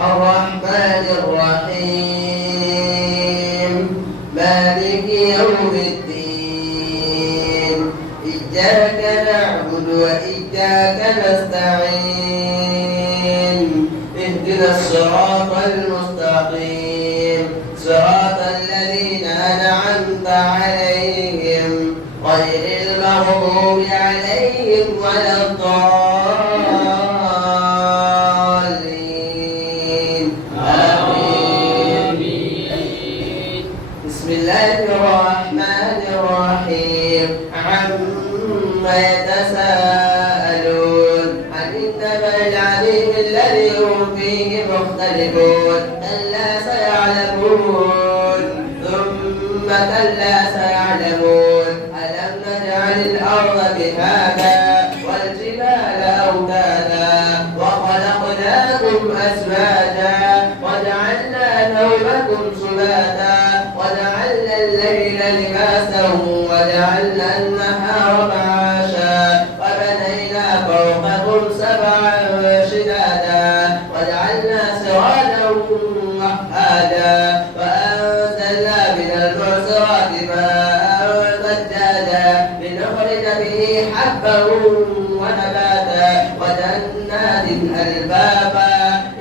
الرحمن الرحيم مالك يوم الدين إياك نعبد وإياك نستعين اهدنا الصراط المستقيم صراط الذين أنعمت عليهم غير المغضوب عليهم ولا الضالين آمين. بسم الله الرحمن الرحيم عما يتساءلون عن النبأ العظيم الذي هم فيه مختلفون كلا سيعلمون ثم كلا سيعلمون ألم نجعل الأرض بهذا والجبال أوتادا وخلقناكم أزواجا وجعلنا نومكم سباتا وجعلنا الليل لباسا وجعلنا النهار معاشا وبنينا فوقكم سبعا شدادا وجعلنا سراجا وهاجا وأنزلنا من المعصرات ماء ثجاجا لنخرج به حبا ونباتا وجنات ألبابا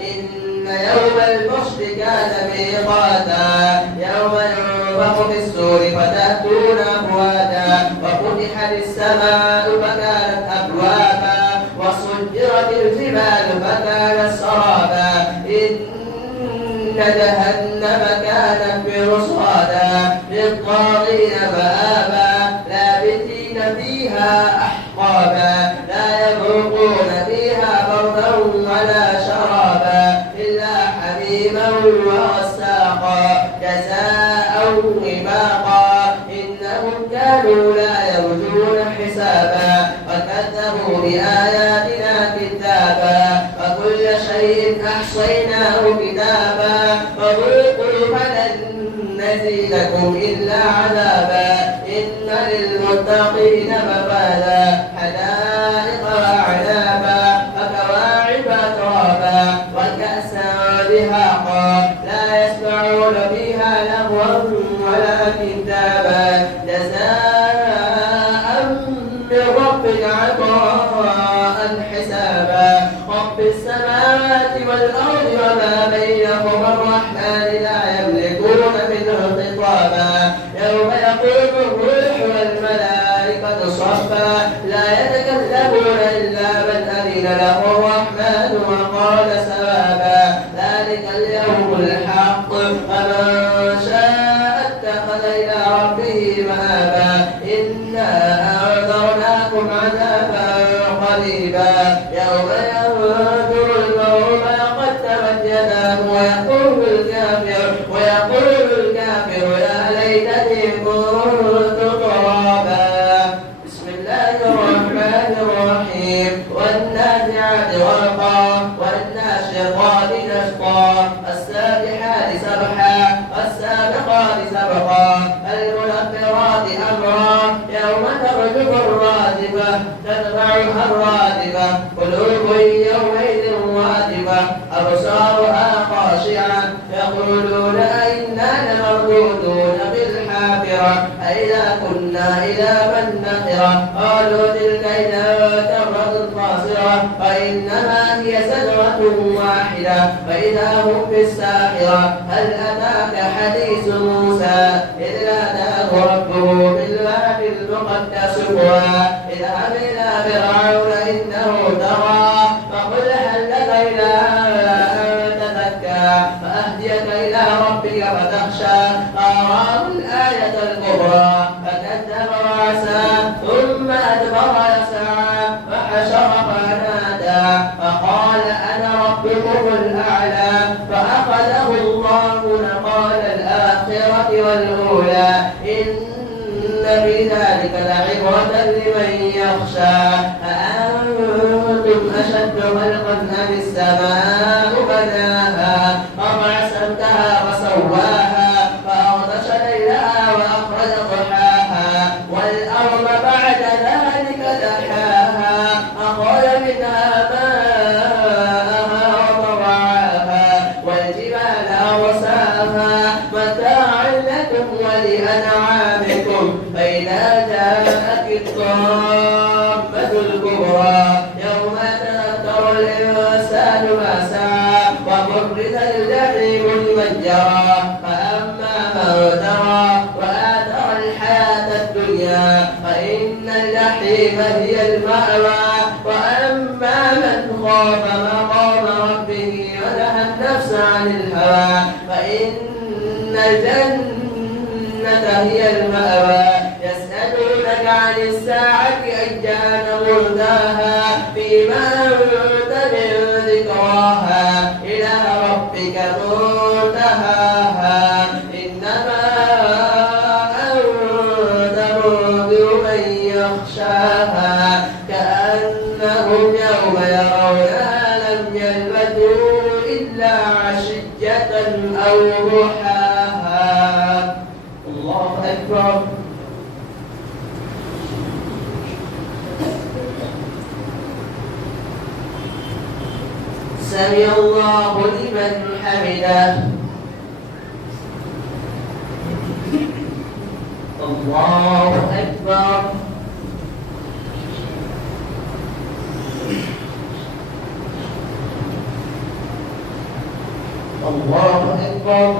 إن يوم الفصل كان ميقاتا يوم ينفخ في الصور فتأتون أفواجا وفتحت السماء فكانت أبوابا وسجرت الجبال فكانت سرابا إن جهنم كانت مرصادا للطاغين مآبا لابثين فيها أحقابا لا يذوقون فيها بردا ولا شرابا إلا حميما وغساقا جزاء وفاقا إنهم كانوا لا يرجون حسابا وكذبوا بآياتنا كذابا وكل شيء أحصيناه كتابا فذوقوا فلن نزيدكم إلا عذابا إن للمتقين مفازا حدائق وأعنابا وكواعب أترابا وكأسا دهاقا لا يسمعون فيها لغوا ولا كتابا جزاء من ربك عطاء حسابا رب السماوات والأرض وما بينهما الرحمن لا يملكون منه خطابا يوم يقوم الروح والملائكة صفا لا يتكلمون إلا من أذن له الرحمن وقال سوابا ذلك اليوم الحق فمن شاء اتخذ إلى ربه مآبا إنا أنذرناكم عذابا قريبا يوم ينظر المرء ما قدمت يداه ويقول الكافر يا ليتني كنت ترابا. بسم الله الرحمن الرحيم والنازعات غرقا والناشطات نشطا السابحات سبحا والسابقات سبقا المنكرات أمرا يوم ترجف الرادفة تتبعها الرادفة قلوب يومئذ واجفة أبصارها خاشعة يقولون أئنا لمردودون بالحافرة أئذا كنا إلى من نخرة قالوا تلك إذا كرة خاسرة فإنما هي سدرة واحدة فإذا هم بالساحرة هل أتاك حديث موسى إذ ناداه ربه بالواد المقدس طوى اذهب إلى فرعون إنه طغى فقل هل لك إلى أن تزكى فأهديك إلى ربك فتخشى فأراه الآية الكبرى فكذب وعصى ثم أدبر يسعى فحشر فنادى فقال أنا ربكم الأعلى فأخذه الله نقال الآخرة والأولى إن في ذلك لعبرة لمن يخشى الطامة الكبرى يوم يتذكر الإنسان ما سعى وبرز الجحيم لمن يرى فأما من ترى وآثر الحياة الدنيا فإن الجحيم هي المأوى وأما من خاف مقام ربه ونهى النفس عن الهوى فإن الجنة هي المأوى يسألونك عن الساعة أيان مرساها فيما أنت من ذكراها إلى ربك منتهاها إنما أنت منذر من يخشاها كأنهم يوم يرونها لم يلبثوا إلا عشية أو ضحاها. الله أكبر. سمع الله لمن حمده. الله أكبر. الله أكبر.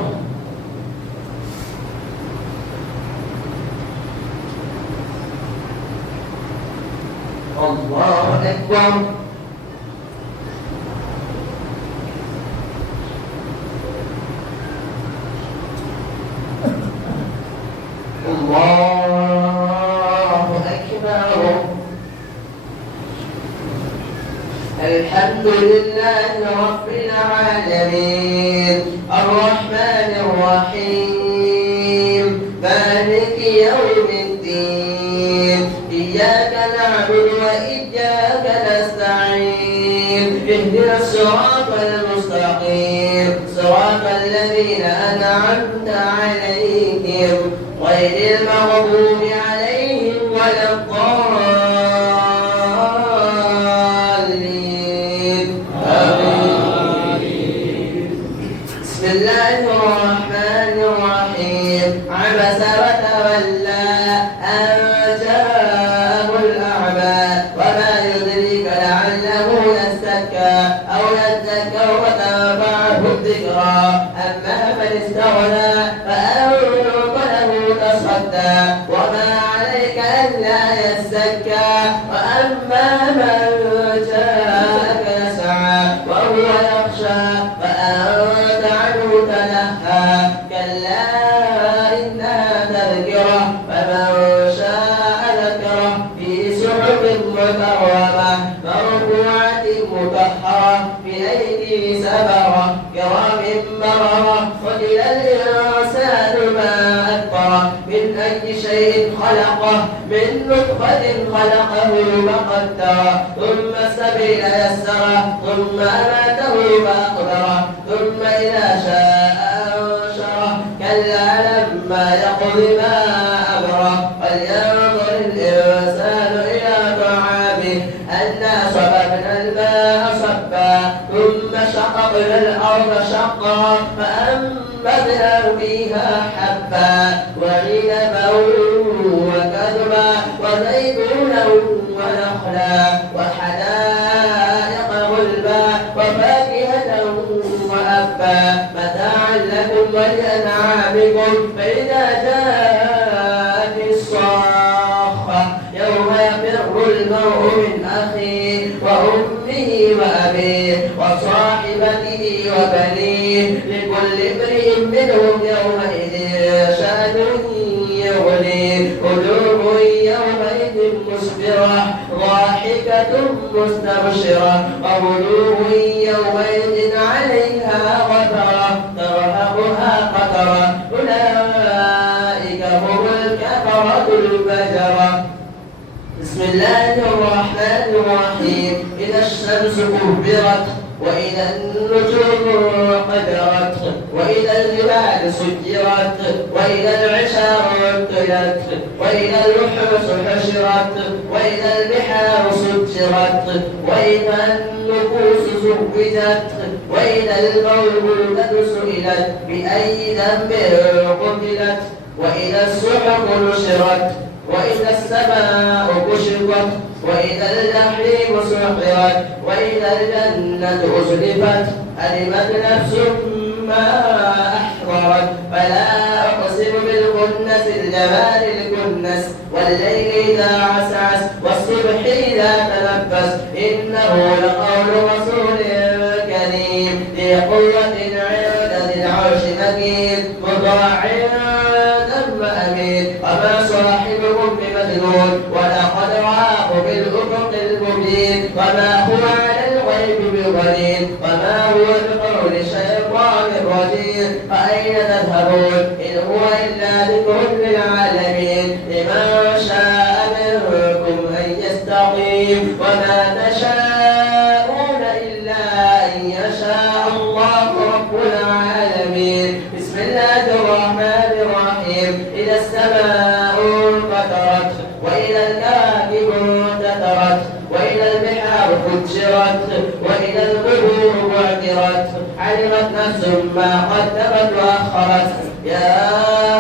الله أكبر. الله أكبر. الحمد لله رب العالمين الرحمن الرحيم مالك يوم الدين إياك نعبد وإياك نستعين اهدنا الصراط المستقيم صراط الذين أنعمت عليهم غير المغضوب عليهم ولا الضالين آمين. بسم الله الرحمن الرحيم عبس وتولى أن جاءه الأعمى وما يدريك لعله يزكى أو يذكر وتنفعه الذكرى أما من استغنى وما عليك ألا يزكى وأما من جاءك يسعى وهو يخشى فأنت عنه تلهى كلا إنها تذكرة فمن شاء ذكره في صحف مكرمة مرفوعة مطهرة بأيدي سفرة كرام بررة قتل الإنسان ما أكبره من أي شيء خلقه من نطفة خلقه فقدره ثم السبيل يسره ثم أماته فأقبره ثم إذا شاء أنشره كلا لما يقض ما أمره فلينظر الإنسان إلى طعامه أنا صببنا الماء صبا ثم شققنا الأرض شقا فأنبتنا فيها حبا وعنبا وكذبا وزيتونا ونخلا وحدائق غلبا وفاكهة وأبا متاعا لكم ولأنعامكم فإذا جاءت الصاخة يوم يفر المرء من أخيه وأمه وأبيه وصاحبته وبنيه لكل امرئ منهم يومئذ شأن يغنيه قلوب يومئذ مسفرة ضاحكة مستبشرة وقلوب يومئذ عليها غبرة ترهقها قترة أولئك هم الكفرة الفجرة. بسم الله الرحمن الرحيم إذا الشمس كبرت وإذا النجوم انقدرت وإذا الجبال سجرت وإذا العشار عطلت وإذا الوحوش حشرت وإذا البحار سجرت وإذا النفوس زوجت وإذا الموءودة سئلت بأي ذنب قتلت وإذا الصحف نشرت وإذا السماء كشطت وإذا الجحيم سعرت وإذا الجنة أزلفت علمت نفس ما أحضرت فلا أقسم بالخنس الجوار الكنس والليل إذا عسعس والصبح إذا تنفس إنه لقول رسول كريم ذي قوة عند ذي العرش مكين مطاع ثم أمين وما صاحبكم بمجنون ولقد رآه بالأفق المبين وما هو على الغيب بضنين وما هو بقول الشيطان الرجيم فأين تذهبون إن هو إلا ذكر للعالمين لمن شاء منكم أن يستقيم وما تشاءون إلا أن يشاء الله رب العالمين بسم الله الرحمن الرحيم إذا السماء انفطرت وإذا الكواكب انتثرت وإذا البحار فجرت وإذا القبور بعثرت علمت نفس ما قدمت وأخرت يا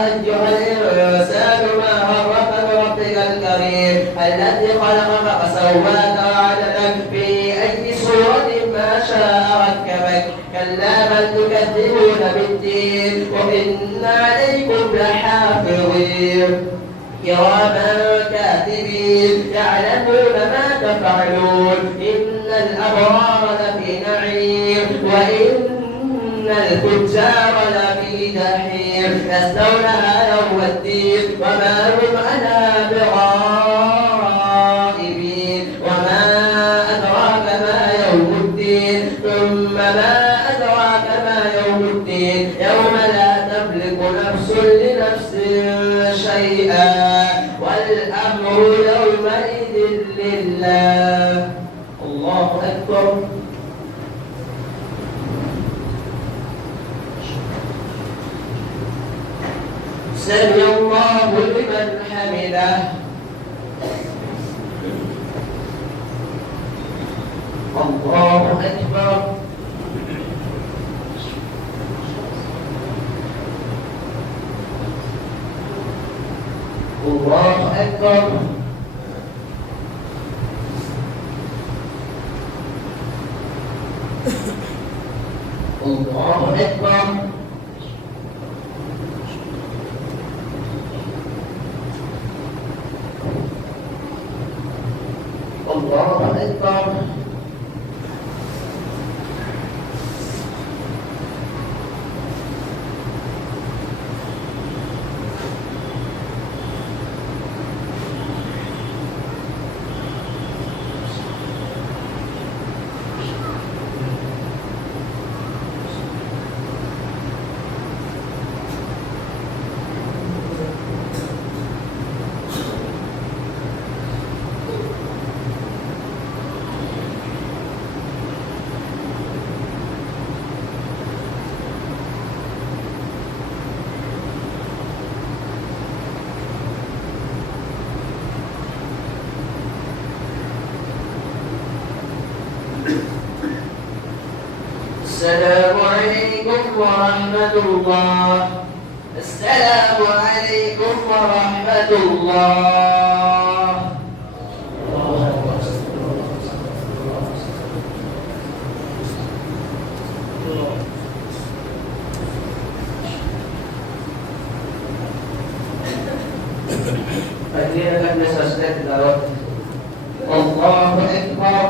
أيها الإنسان ما غرك بربك الكريم الذي خلقك فسواك وعدلك في أي صورة ما شاء ركبك كلا بل تكذبون بالدين وإن عليكم لحافظين كراما كاتبين يعلمون ما تفعلون إن الأبرار لفي نعيم وإن الفجار لفي جحيم يصلونها يوم الدين وما هم عنها بغائبين وما أدراك ما يوم الدين ثم ما أدراك ما يوم الدين يوم لا تملك نفس لنفس شيئا والأمر يومئذ لله الله أكبر سمع الله لمن حمده الله أكبر الله أكبر الله أكبر الله أكبر السلام عليكم ورحمة الله السلام عليكم ورحمة الله الله أكبر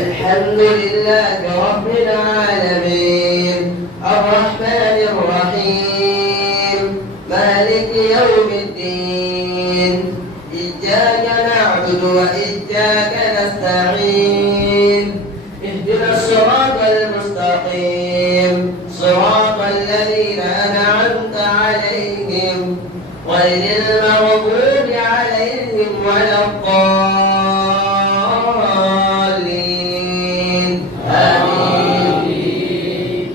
الحمد لله رب العالمين الرحمن الرحيم مالك يوم الدين إياك نعبد وإياك نستعين اهدنا الصراط المستقيم صراط الذين أنعمت عليهم غير المغضوب عليهم ولا الضالين آمين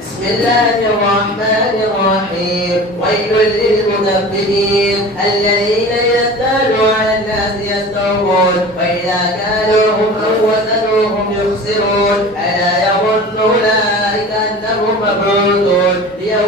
بسم الله الرحمن الرحيم ويل للمطففين الذين يستهزئون على الناس يستوفون وإذا كالوهم أو وزنوهم يخسرون ألا يظن أولئك أنهم مبعوثون ليوم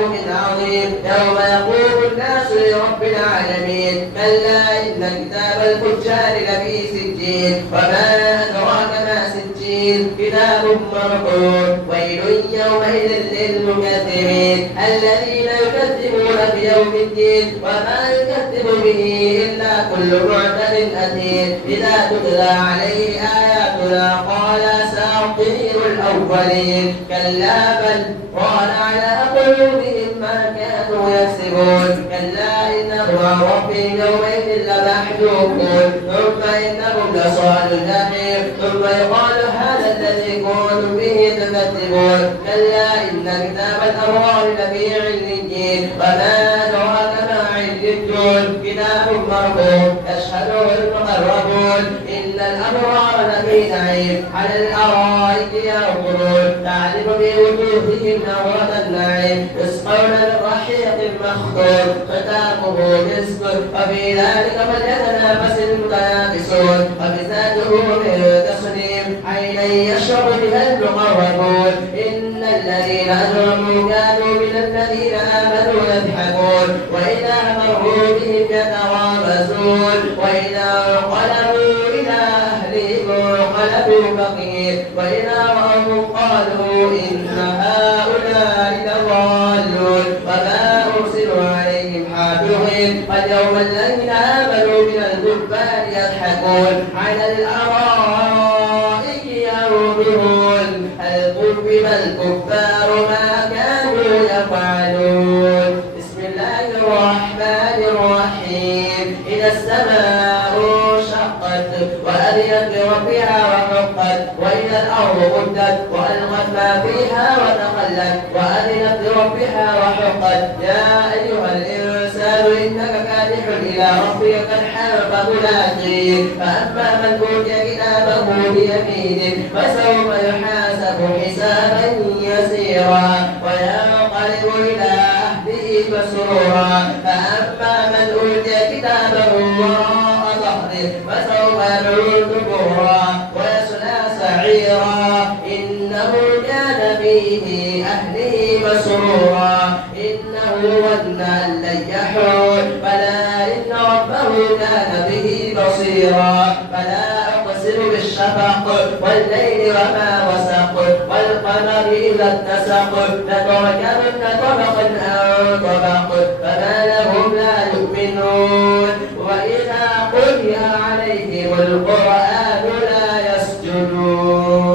الدين كتاب مرقوم ويل يومئذ للمكذبين الذين يكذبون بيوم الدين وما يكذب به إلا كل معتد أثيم إذا تتلى عليه آياتنا قال سأطير الأولين كلا بل ران على قلوبهم ما كانوا يكسبون كلا إنهم عن ربهم يومئذ لمحجوبون ثم إنهم لصال الجحيم ثم يقال هذا الذي كنتم به تكذبون كلا إن كتاب الأبرار لفي عليين وما أدراك ما عليون كتاب مرقوم يشهده المقربون إن الأبرار لفي نعيم على الأرائك ينظرون تعرف في وجوههم نظرة النعيم يسقون من رحيق مختوم ختامه مسك وفي ذلك فليتنافس المتنافسون ومزاجه من تسنيم عينا يشرب بها المقربون إن الذين أجرموا كانوا من الذين آمنوا يضحكون وإذا مروا بهم يتغامزون وإذا انقلبوا إلى أهلهم انقلبوا فقير وإذا رأوا قالوا إن هؤلاء لضالون وما أرسلوا عليهم حافظين واليوم الذين آمنوا من الكفار يضحكون على الأرائك ينظرون هل ثوب الكفار ما كانوا يفعلون بسم الله الرحمن الرحيم إذا السماء انشقت وأذنت لربها وحقت وإذا الأرض مدت وألقت ما فيها وتخلت وأذنت لربها وحقت يا أيها الإنسان إنك كادح إلى ربك كدحا فملاقيه فأما من أوتي كتابه بيمينه فسوف يحاسب حسابا يسيرا وينقلب إلى أهله مسرورا فأما من أوتي كتابه وراء ظهره فسوف يدعو ثبورا ويصلى سعيرا إنه كان فيه أهله مسرورا إنه ظن أن لن يحور بلى إن ربه كان به بصيرا فلا أقسم بالشفق والليل وما وسق والقمر إذا اتسق لتركبن طبقا عن طبق فما لهم لا يؤمنون وإذا قرئ عليهم القرآن لا يسجدون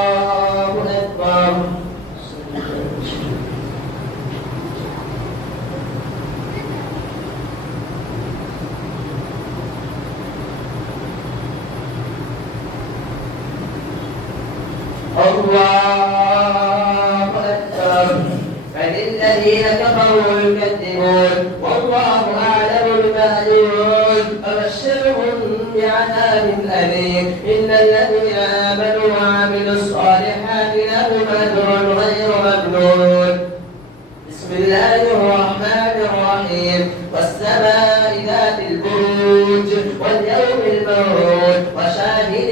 الله أكبر الله أكبر فللذين كفروا يكذبون والله أعلم بما يوعون فبشرهم بعذاب أليم إن الذين آمنوا وعملوا الصالحات لهم أجر غير ممنون بسم الله الرحمن الرحيم والسماء ذات البروج واليوم الموعود وشاهد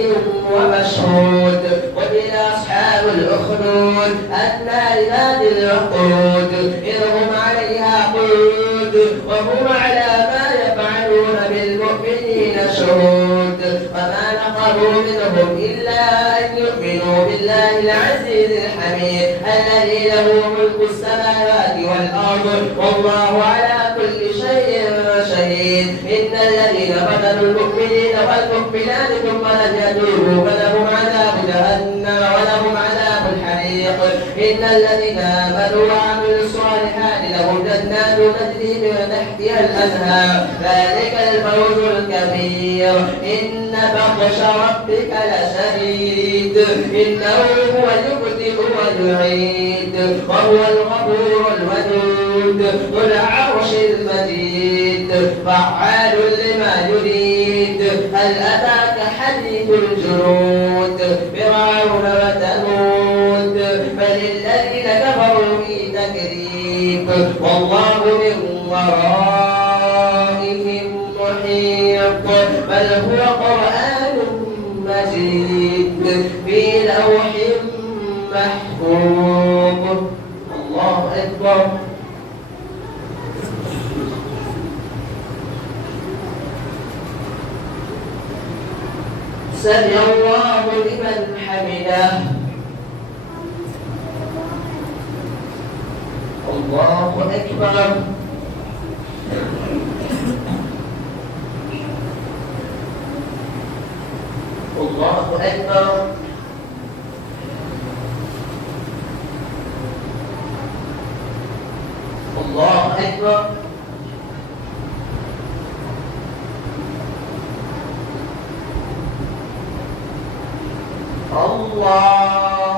ومشهود قتل أصحاب الأخدود النار ذات الوقود إذ هم عليها قعود وهم على ما يفعلون بالمؤمنين شهود وما نقموا منهم إلا أن يؤمنوا بالله العزيز الحميد الذي له ملك السماوات والأرض والله على كل شيء شهيد إن الذين فتنوا المؤمنين والمؤمنات ثم لم يتوبوا فلهم عذاب جهنم ولهم عذاب الحريق إن الذين آمنوا وعملوا الصالحات لهم جنات تجري من تحتها الأنهار ذلك الفوز الكبير إن بطش ربك لشديد إنه هو يبدئ ويعيد وهو الغفور الودود ذو العرش المجيد فعال لما يريد هل أتاك حديث الجنود فرعون وثمود بل الذين كفروا في تكذيب والله من ورائهم محيط بل هو قرآن مجيد في لوح محفوظ الله أكبر سمع الله لمن حمده. الله أكبر. الله أكبر. الله أكبر. الله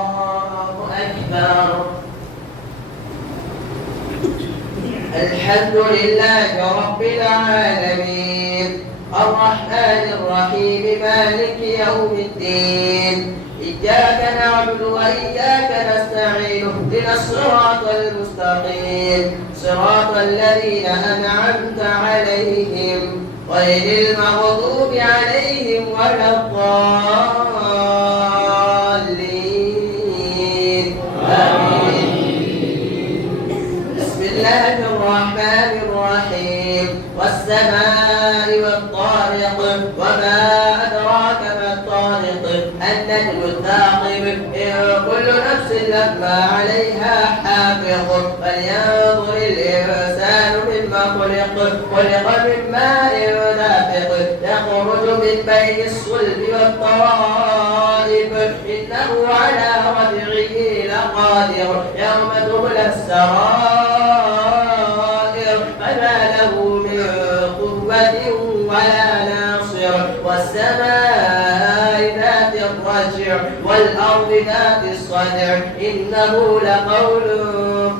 أكبر. الحمد لله رب العالمين الرحمن الرحيم مالك يوم الدين إياك نعبد وإياك نستعين اهدنا الصراط المستقيم صراط الذين أنعمت عليهم غير المغضوب عليهم ولا الضالين آمين. بسم الله الرحمن الرحيم والسماء والطارق وما أدراك ما الطارق النجم الثاقب إن كل نفس لما عليها حافظ فلينظر الإنسان مما خلق خلق من ماء دافق يخرج من بين الصلب والترائب إنه على رجعه لقادر يوم تبلى السرائر فما له من قوة ولا ناصر والسماء ذات الرجع والأرض ذات الصدع إنه لقول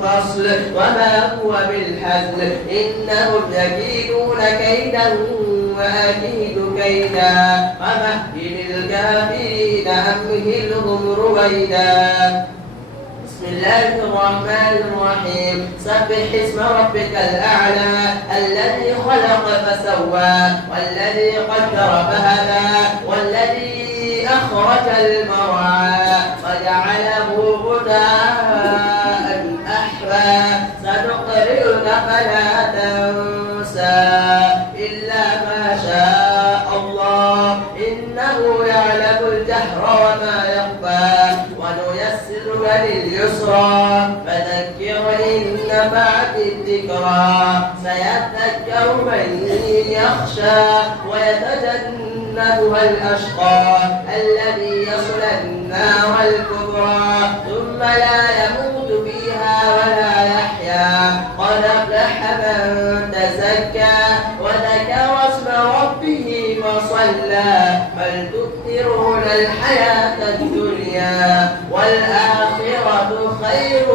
فصل وما هو بالحزن إنهم يكيدون كيدا وأكيد كيدا فمهل الكافرين أمهلهم رويدا. بسم الله الرحمن الرحيم سبح اسم ربك الأعلى الذي خلق فسوى والذي قدر فهدى والذي أخرج المرعى وجعله غثاء أحوى سنقرئك فلا تنسى إلا ما شاء الله إنه يعلم الجهر وما يخفى ونيسرك لليسرى فذكر إن نفعت الذكرى سيذكر من يخشى ويتجنبها الأشقى الذي يصلى النار الكبرى ثم لا يموت فيها ولا يحيا قد أفلح من تزكى وذكر اسم ربه فصلى بل تؤثرون الحياة الدنيا والآخرة خير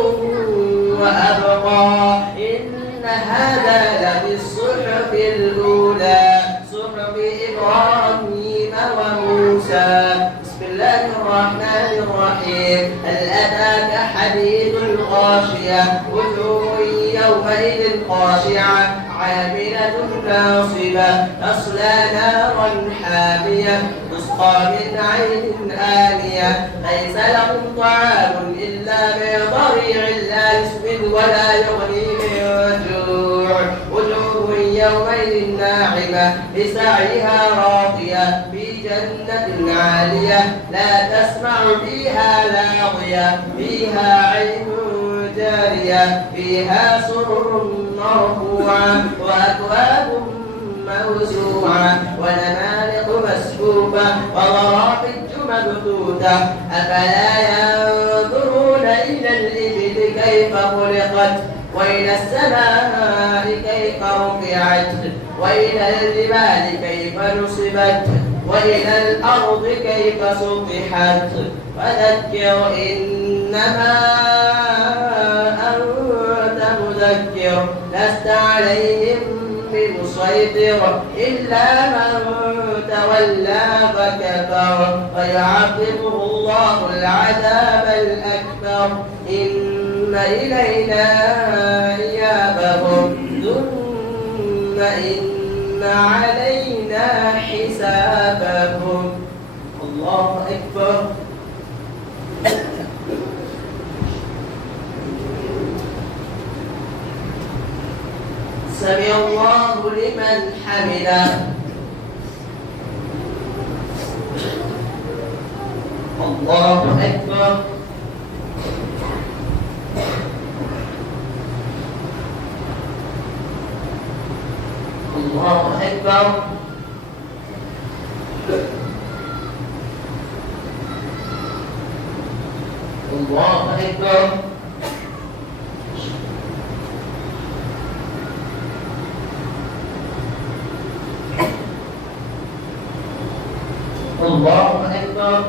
وأبقى إن هذا لفي الصحف الأولى صحف إبراهيم وموسى. بسم الله الرحمن الرحيم هل أتاك حديث الغاشية وجوه يومئذ خاشعة عاملة ناصبة تصلى نارا حامية تسقى من عين آنية ليس لهم طعام إلا من ضريع لا يسمن ولا يغني من جوع وجوه يومئذ ناعمة لسعيها راضية في جنة عالية لا تسمع فيها لاغية فيها عين جارية فيها سرر مرفوعة وأكواب موسوعة ونمارق مسكوبة وغرابيب مبثوثة أفلا ينظرون إلى الإبل كيف خلقت وإلى السماء كيف رفعت وإلى الجبال كيف نصبت وإلى الأرض كيف سطحت فذكر إنما أنت مذكر لست عليهم بمسيطر إلا من تولى فكفر فيعذبه الله العذاب الأكبر إن إلينا إيابهم ثم إن علينا حسابهم. الله أكبر. سمع الله لمن حمده. الله أكبر. الله أكبر. الله أكبر. الله أكبر.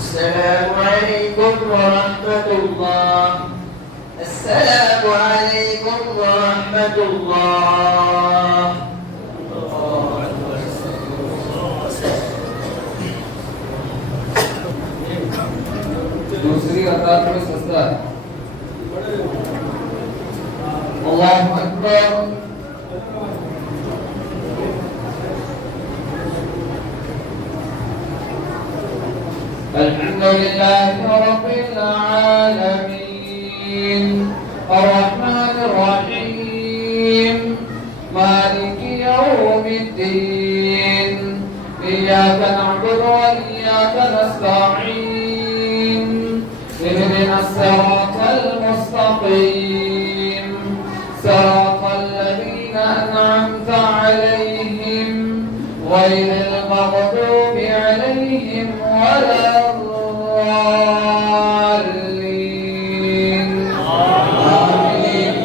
السلام عليكم ورحمة الله. السلام عليكم ورحمة الله. दूसरी अतार में सस्ता है। अल्लाहु अकबर। الحمد لله رب العالمين الرحمن الرحيم مالك يوم الدين إياك نعبد وإياك نستعين اهدنا الصراط المستقيم صراط الذين أنعمت عليهم غير المغضوب عليهم ولا الضالين. آمين.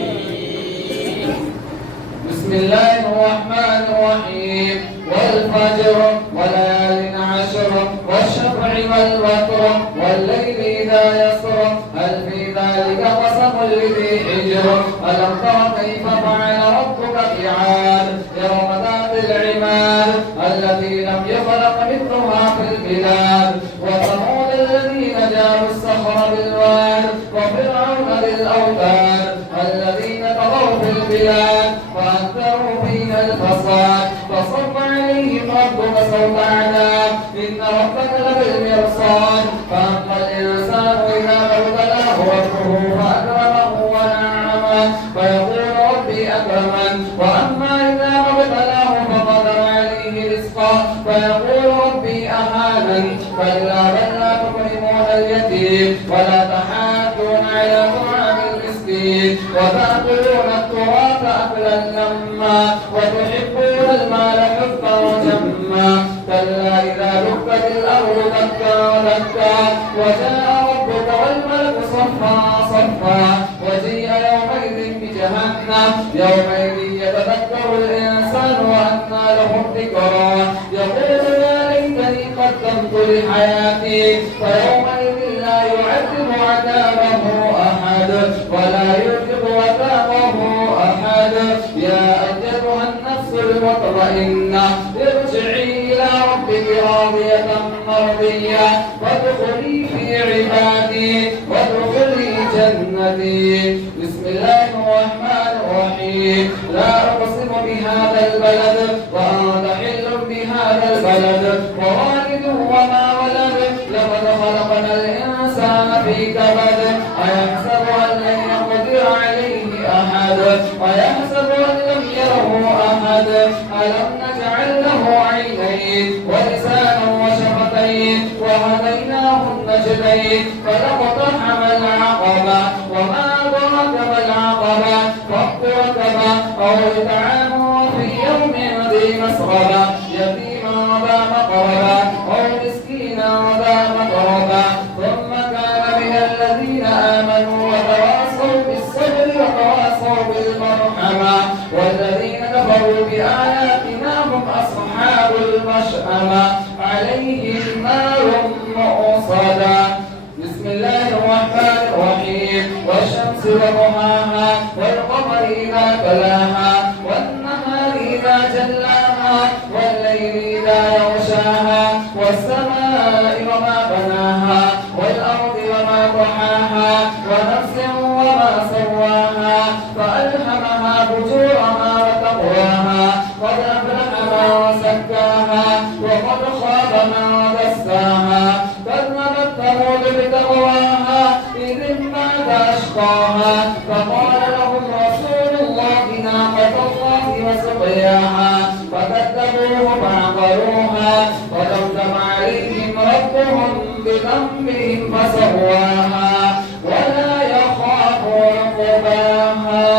بسم الله الرحمن الرحيم والفجر وليال عشر والشفع والوتر والليل إذا يسر هل في ذلك قسم لذي حجر ألم تر كيف فعل ربك بعاد إرم ذات العماد التي لم يخلق مثلها في البلاد وثمود الذين جابوا الصخر بالواد وفرعون ذي الأوتاد الذين طغوا في البلاد فأكثروا فيها الفساد فصب عليهم ربك سوط عذاب إن ربك لبالمرصاد فأما الإنسان إذا ما ابتلاه ربه فأكرمه ونعمه فيقول ربي أكرمن وأما إذا ما ابتلاه فقدر عليه رزقه فيقول ربي أهانن كلا بل لا تكرمون اليتيم ولا تحاضون على طعام المسكين وتأكلون التراث أكلا لما وتحبون المال حبا جما كلا إذا دكت الأرض دكا دكا وجاء ربك والملك صفا صفا وجيء يومئذ بجهنم يومئذ يتذكر الإنسان وأنى له الذكرى يقول يا ليتني قدمت لحياتي فيومئذ لا يعذب عذابه أحد ولا يوثق وثاقه أحد يا أيتها النفس المطمئنة ارجعي إلى ربك راضية مرضية وادخلي في عبادي وادخلي جنتي. بسم الله الرحمن الرحيم لا أقسم بهذا البلد وأنت حل بهذا البلد ووالد وما ولد لقد خلقنا الإنسان في كبد أيحسب أن لن يقدر عليه أحد ويحسب أن لم يره أحد ألم نجعل له عينين ولسانا وشفتين وهديناه النجدين فلقتحم العقبة وما أدراك ما العقبة فك رقبة أو إطعام في يوم ذي مسغبة يتيما ذا مقربة أو مسكينا ذا مقربة ثم كان من الذين آمنوا وتواصوا بالصبر وتواصوا بالمرحمة والذين كفروا بآياتنا المشأمة عليهم نار مؤصدة. بسم الله الرحمن الرحيم. والشمس وضحاها والقمر إذا تلاها والنهار إذا جلاها والليل إذا يغشاها والسماء وما بناها والأرض وما طحاها ونفس وما سواها فألهمها فجورها وتقواها قد أفلح من زكاها وقد خاب من دساها كذبت ثمود بتقواها إذ انبعث أشقاها فقال لهم رسول الله ناقة الله وسقياها فكذبوه فعقروها ودمدم عليهم ربهم بذنبهم فسواها ولا يخاف عقباها.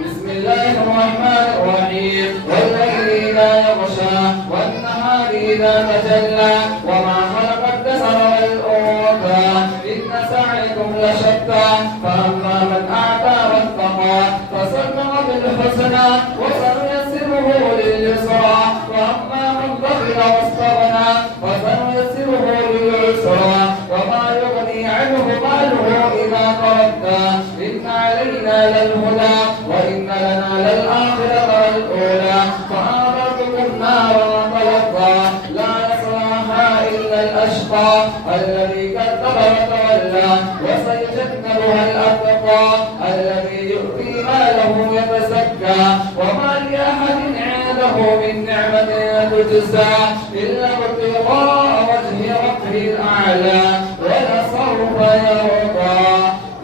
بسم الله الرحمن الرحيم. والليل إذا يغشى والنهار إذا تجلى وما خلق الذكر والأنثى إن سعيكم لشتى فأما من أعطى واتقى فصدق بالحسنى وسنيسره لليسرى وأما من بخل واستغنى فسنيسره للعسرى وما يغني عنه ماله إذا تردى إن علينا للهدى وإن لنا للآخرة والأولى فأنذرتكم نارا تلظى لا يصلاها إلا الأشقى الذي كذب وتولى وسيجنبها الأتقى الذي يؤتي ماله يتزكى وما لأحد عنده من نعمة تجزى إلا ابتغاء وجه ربه الأعلى ولسوف يرضى.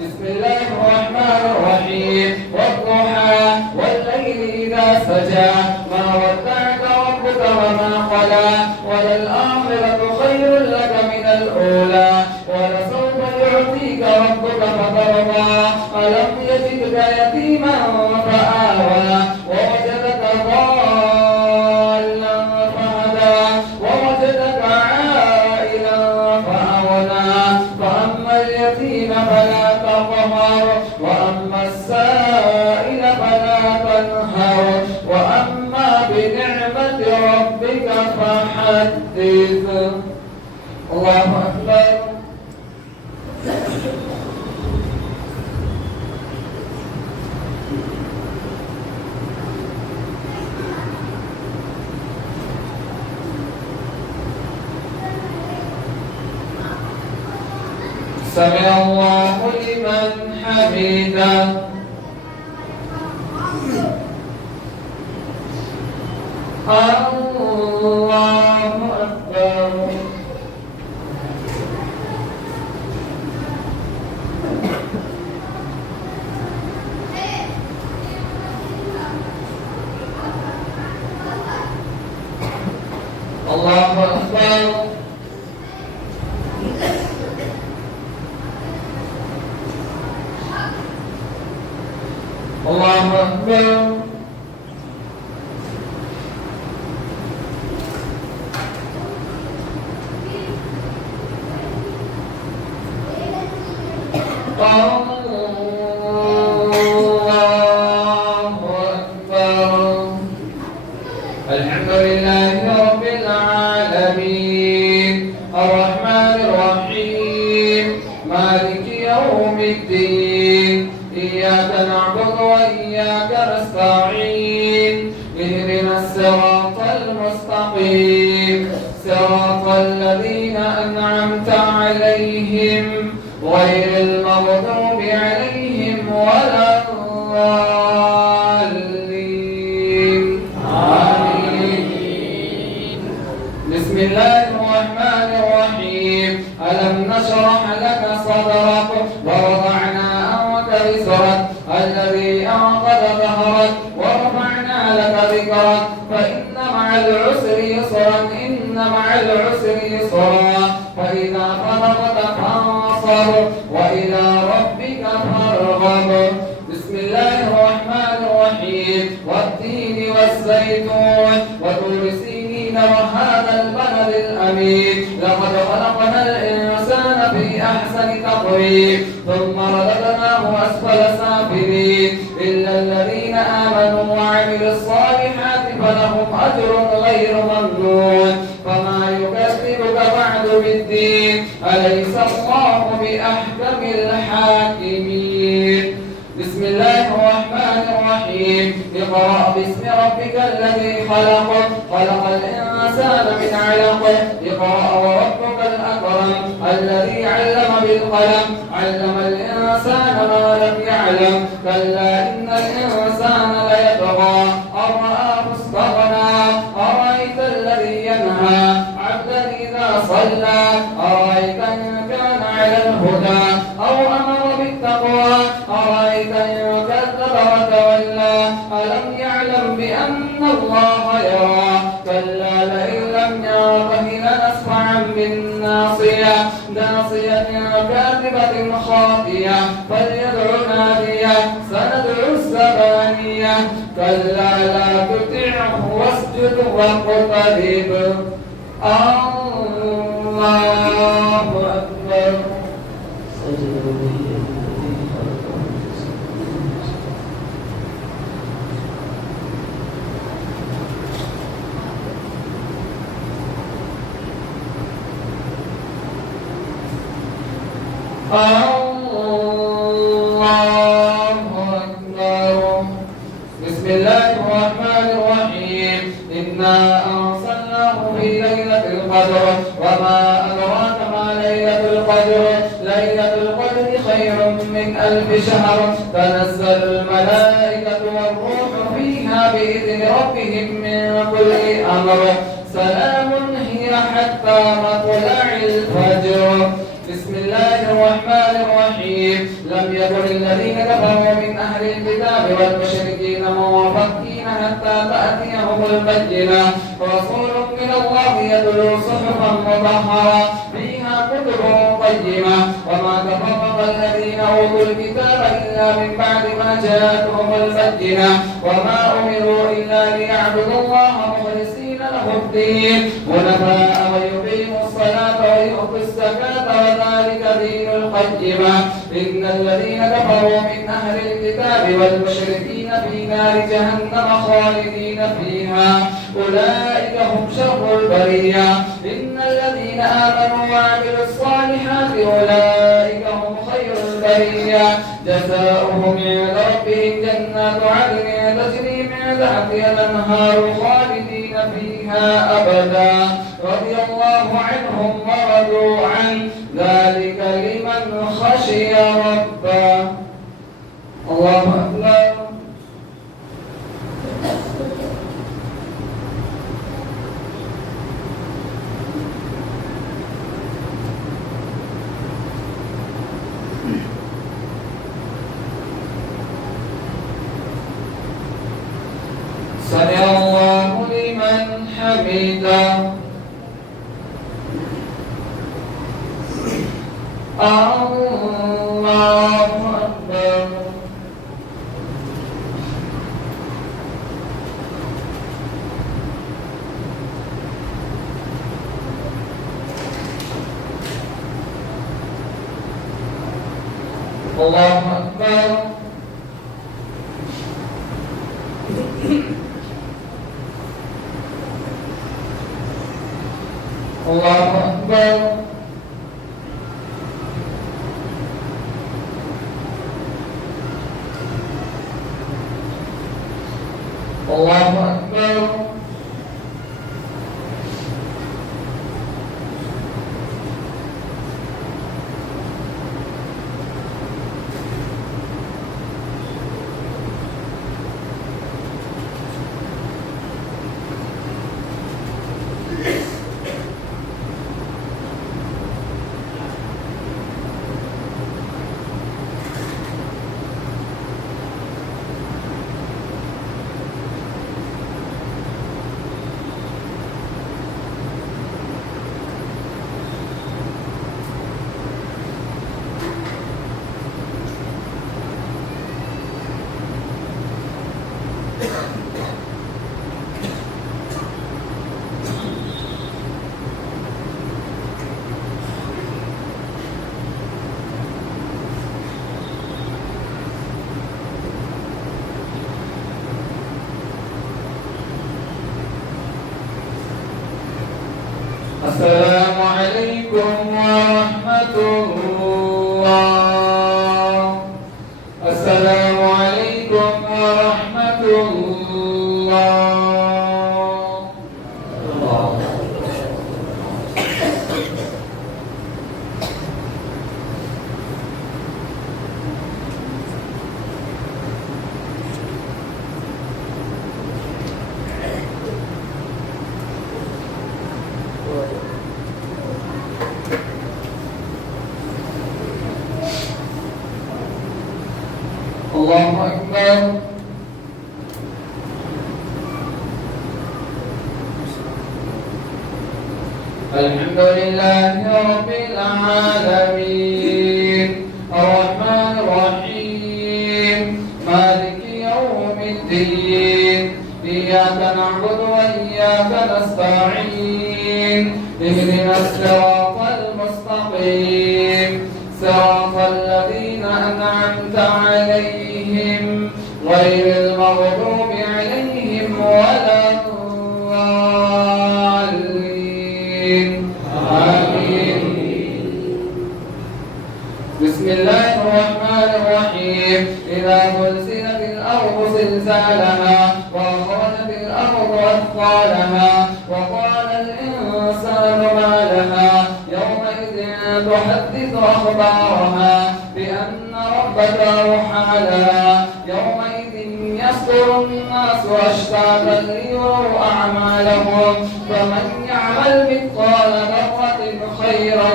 بسم الله الرحمن الرحيم. والضحى والليل إذا سجى ما ودعك ربك وما قلى وللآخرة خير لك من الأولى ولسوف يعطيك ربك فترضى ألم يجدك يتيما فآوى ووجدك ضالا فهدى ووجدك عائلا فأغنى فأما اليتيم فلا تقهر وأما السائل فلا تنهر وأما بنعمة ربك فحدث. الله أكبر. سمع الله لمن حمده. الله أكبر. الله أكبر. الله أكبر. الحمد لله رب العالمين الرحمن الرحيم مالك يوم الدين إياك نعبد وإياك نستعين اهدنا الصراط المستقيم صراط الذين أنعمت عليهم غير المغضوب عليهم ولا الضالين. آمين. بسم الله الرحمن الرحيم. ألم نشرح لك صدرك ووضعنا عنك وزرك الذي أنقض ظهرك ورفعنا لك ذكرك فإن مع العسر يسرا إن مع العسر يسرا فإذا فرغت فانصب وإلى ربك فارغب. بسم الله الرحمن الرحيم. والتين والزيتون وطور سينين وهذا البلد الأمين لقد خلقنا الإنسان في أحسن تقويم ثم رددناه أسفل سافلين إلا الذين آمنوا وعملوا الصالحات فلهم أجر غير ممنون. فما يكذبك بعد بالدين، أليس الله بأحكم الحاكمين. بسم الله الرحمن الرحيم. اقرأ باسم ربك الذي خلق، خلق الإنسان من علق. اقرأ وربك الأكرم الذي علم بالقلم، علم الإنسان ما لم يعلم. كلا إن الإنسان ليطغى أن رآه استغنى. أرأيت الذي ينهى عبدا إذا صلى، أرأيت إن كان على الهدى أو أمر بالتقوى، أرأيت إن كذب وتولى. ألم يعلم بأن الله يرى، كلا لئن لم ينته لنسفعا بالناصية، ناصية كاذبة خاطية فليدع نادية، سندع الزبانية. كلا لا تطعه واسجد واقترب. الله أكبر. الله أكبر. بسم الله الرحمن الرحيم. إنا أرسلناه في ليلة القدر، وما أدراك ما ليلة القدر. ليلة القدر خير من 1000 شهر. تنزل الملائكة والروح فيها بإذن ربهم من كل أمر. سلام هي حتى مطلع الفجر. بسم الله الرحمن الرحيم. لم يكن الذين كفروا من أهل الكتاب والمشركين منفكين حتى تأتيهم البينة. رسول من الله يتلو صحفا مطهرة فيها كتب قيمة. وما تفرق الذين أوتوا الكتاب إلا من بعد ما جاءتهم البينة. وما أمروا إلا ليعبدوا الله مخلصين له الدين حنفاء ويقيموا الصلاة ويؤتوا الزكاة وذلك دين القيمة. إن الذين كفروا من أهل الكتاب والمشركين في نار جهنم خالدين فيها، أولئك هم شر البرية. إن الذين آمنوا وعملوا الصالحات أولئك هم خير البرية. جزاؤهم عند ربهم جنات عدن تجري من تحتها الأنهار خالدين فيها أبدا، رضي الله عنهم ورضوا عنه، ذلك لمن خشي ربه. الله أكبر. سمع الله لمن حمده. الله أكبر. الله أكبر. الله أكبر. الله أكبر. السلام عليكم ورحمة الله. السلام عليكم ورحمة الله. الله أكبر. الحمد لله رب العالمين الرحمن الرحيم مالك يوم الدين إياك نعبد وإياك نستعين اهدنا الصراط المستقيم صراط الذين أنعمت عليهم غير المغضوب عليهم ولا الضالين آمين. بسم الله الرحمن الرحيم إذا زلزلت الأرض زلزالها وأخرجت الأرض أثقالها وقال الإنسان ما لها يومئذ تحدث أخبارها بأن ربك أوحى لها يومئذ يصدر الناس أشتاتا ليروا أعمالهم فمن يعمل مثقال ذرة خيرا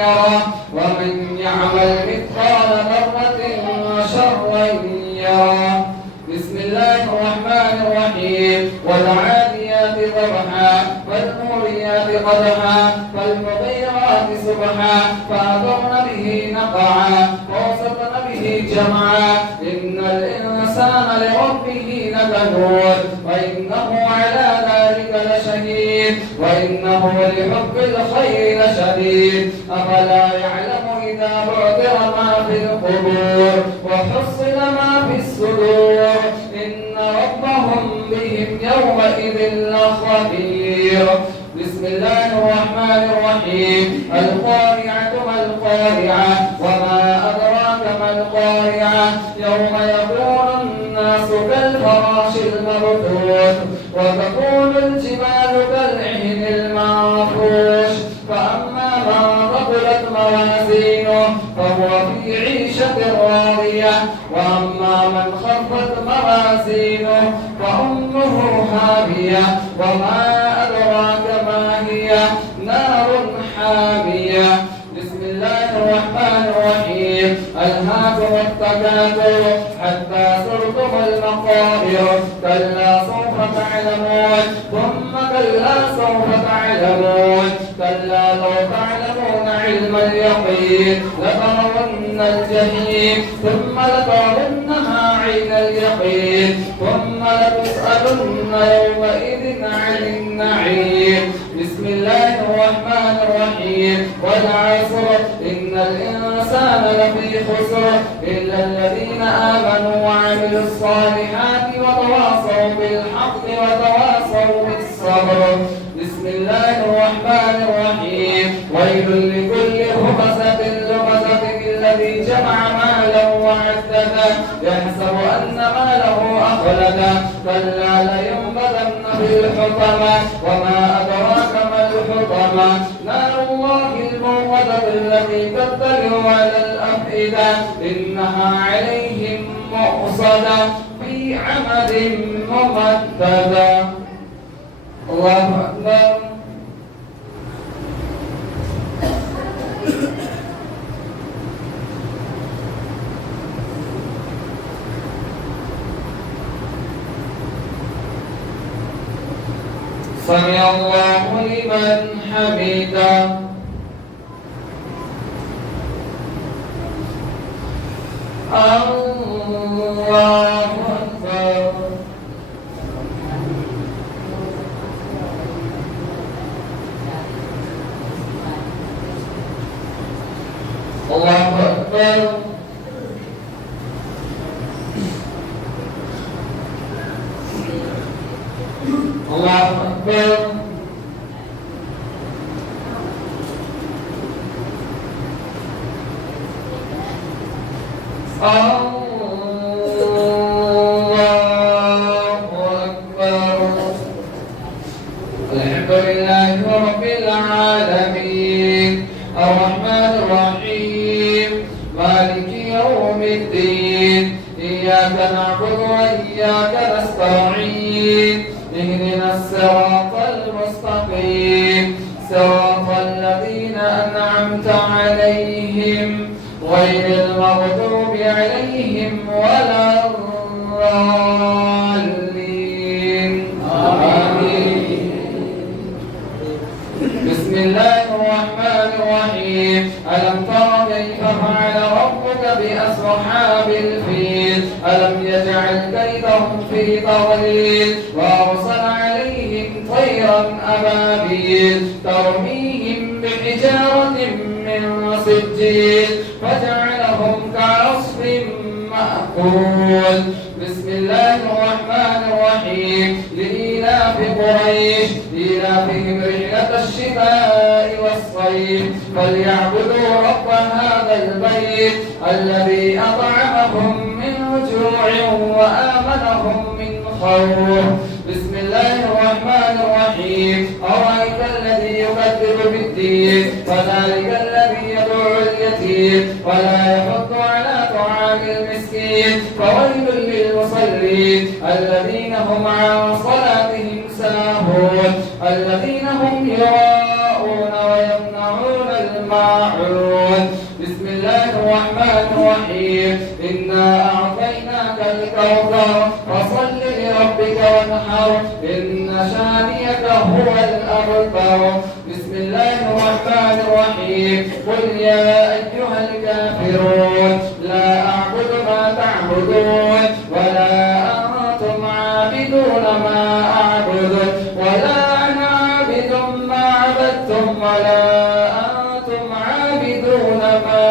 يره ومن يعمل مثقال ذرة شرا يره. بسم الله الرحمن الرحيم والعاديات ضبحا فالموريات قدحا فالمغيرات صبحا فأثرن به نقعا فوسطن به جمعا إن الإنسان لربه لكنود وإنه على ذلك لشهيد وإنه لحب الخير لشديد أفلا يعلم إذا بعثر ما في القبور وحصل ما في الصدور إن ربهم بهم يومئذ لخبير. بسم الله الرحمن الرحيم القارعة ما القارعة وما أدراك ما القارعة يوم يكون الناس كالفراش المبثوث وتكون الجبال كالعهن المنفوش فأما من ثقلت موازينه فهو في عيشة راضية وأما من خفت موازينه فأمه هاوية وما أدراك ما هي نار حامية. بسم الله الرحمن الرحيم ألهاكم التكاثر حتى زرتم المقابر كلا سوف تعلمون ثم كلا سوف تعلمون كلا لو تعلمون علم اليقين لترون الجحيم ثم لترونها عين اليقين ثم لتسألن يومئذ عن النعيم. بسم الله الرحمن الرحيم والعصر إن الإنسان لفي خسر إلا الذين آمنوا وعملوا الصالحات وتواصوا بالحق وتواصوا بالصبر. بسم الله الرحمن الرحيم ويل لكل همزة لمزة الذي جمع مالا وعدده يحسب أن ماله أخلده كلا لينبذن في الحطمة وما أدراك ما الحطمة نار الله الموقدة التي تطلع على الأفئدة إنها عليهم مؤصدة في عمد ممددة. الله أكبر. سمع الله لمن حمده. الله أكبر. الله أكبر. الله أكبر. اهدنا الصراط المستقيم صراط الذين أنعمت عليهم غير المغضوب عليهم ولا الضالين آمين. بسم الله الرحمن الرحيم. ألم تر كيف فعل ربك بأصحاب الفيل ألم يجعل كيدهم في تضليل وأرسل عليهم طيرا أبابيل ترميهم بحجارة من سجيل فجعلهم كعصف مأكول. بسم الله الرحمن الرحيم. لإيلاف قريش إيلافهم رحلة الشتاء والصيف فليعبدوا رب هذا البيت الذي أطعمهم من جوع وآمنهم من خوف. بسم الله الرحمن الرحيم. أرأيت الذي يكذب بالدين فذلك الذي يدعو اليتيم ولا يحض على طعام المسكين فويل للمصلين الذين هم عن صلاتهم ساهون الذين هم يراءون ويمنعون الماعون. بسم الله الرحمن الرحيم. إنا أعطيناك الكوثر فصل لربك وانحر إن شانئك هو الأبتر. بسم الله الرحمن الرحيم. قل يا أيها الكافرون لا أعبد ما تعبدون ولا أنتم عابدون ما أعبد ولا أنا عابد ما عبدتم ولا أنتم عابدون ما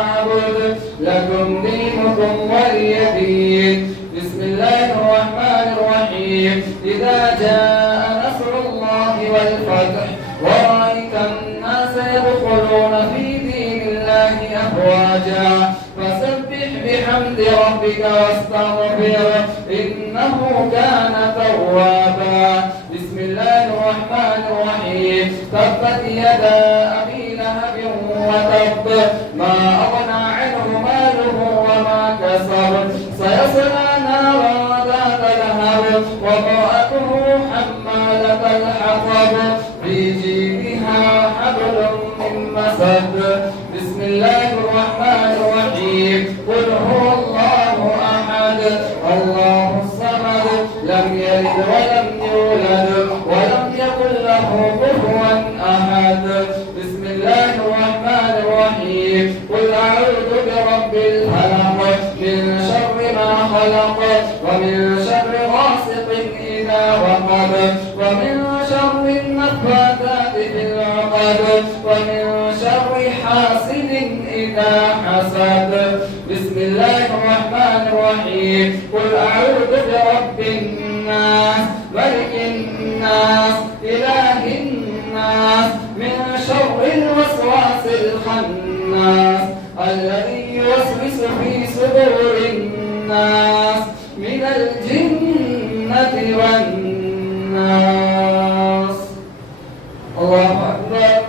أعبد لكم دينكم ولي دين. بسم الله الرحمن الرحيم. إذا جاء نصر الله والفتح ورأيت الناس يدخلون في دين الله أفواجا فسبح بحمد ربك واستغفره إنه كان توابا. بسم الله الرحمن الرحيم. تبت يدا أبي لهب وتب ما أغنى عنه ماله وما كسب سيصلى نارا ذات لهب وامرأته حمالة الحطب في جيدها حبل من مسد. بسم الله الرحمن الرحيم. قل هو الله أحد الله الصمد لم يلد ولم يولد ولم يكن له كفوا أحد. بسم الله الرحمن الرحيم. قل أعوذ برب الفلق من شر ما خلق ومن شر غاسق إذا وقب ومن شر النفاثات في العقد ومن شر حاسد إذا حسد. بسم الله الرحمن الرحيم. قل أعوذ برب الناس ملك الناس إله الناس من شر الوسواس الخناس الذي يوسوس في صدور الناس من الجنة والناس. الله أكبر.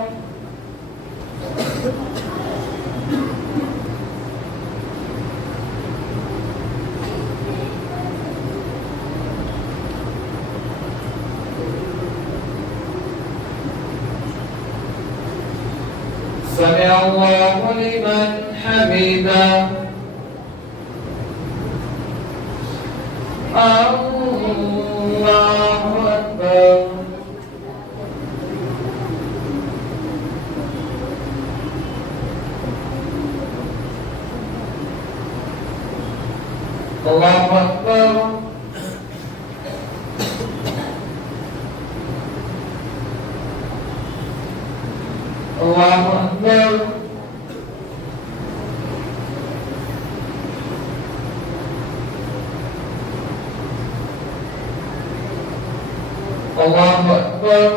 سمع الله لمن حمده. الله أكبر. الله أكبر. الله أكبر. الله أكبر.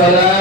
السلام